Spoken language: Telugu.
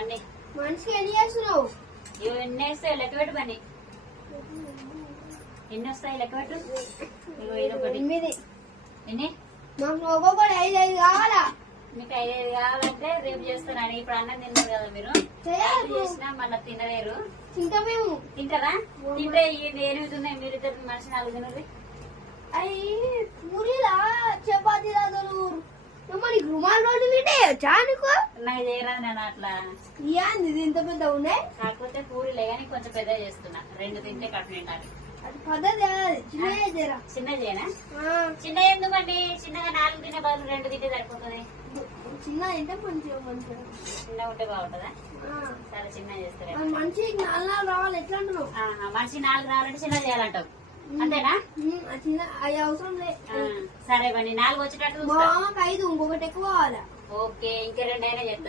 బన్నీ మనిషికి ఎన్ని చేస్తున్నావు? ఎన్ని వస్తాయి లెక్క పెట్టు బన్నీ. ఎన్ని వస్తాయి లెక్క పెట్టు. ఇగో ఇదొకటి 8. ఎన్ని మాకు ఒక్కొక్కటి 5 కావాలా? మీకు 5 కావాలంటే రేపు చేస్తాను. ఇప్పుడు అన్నం తిన్నారు కదా మీరు, చేసినా మళ్ళీ తినలేరు. తింటా మేము. తింటారా? తింటే 8 ఉన్నాయి, మీరు ఇద్దరు మనిషి 4 తినరు. అవి పూరీలా చపాతీలా నీకు రుమాల్ రోడ్డు మీటే వచ్చా నీకు? నాకు చేయరాదు నేను అట్లా. ఇది ఇంత పెద్ద ఉన్నాయి. కాకపోతే పూరీలే కానీ కొంచెం పెద్దగా చేస్తున్నా. 2 తింటే కడుపు నిండాలి. అది పద్ధతి చిన్న చిన్న చేయనా? చిన్న ఎందుకండి, చిన్నగా 4 తినే బదులు 2 తింటే సరిపోతుంది. చిన్న తింటే మంచిగా చిన్న ఉంటే బాగుంటుందా? సరే చిన్న చేస్తారా? మనిషికి 4 రావాలి. ఎట్లా అంటున్నావు? మనిషి 4 రావాలంటే చిన్న చేయాలంటావు, అంతేనా? చిన్న 5 అవసరం లేదు. సరే బండి 4 వచ్చేటట్టు 5 ఇంకొకటి ఎక్కువ కావాలా? ఓకే, ఇంకా 2 అయినా చెప్తా.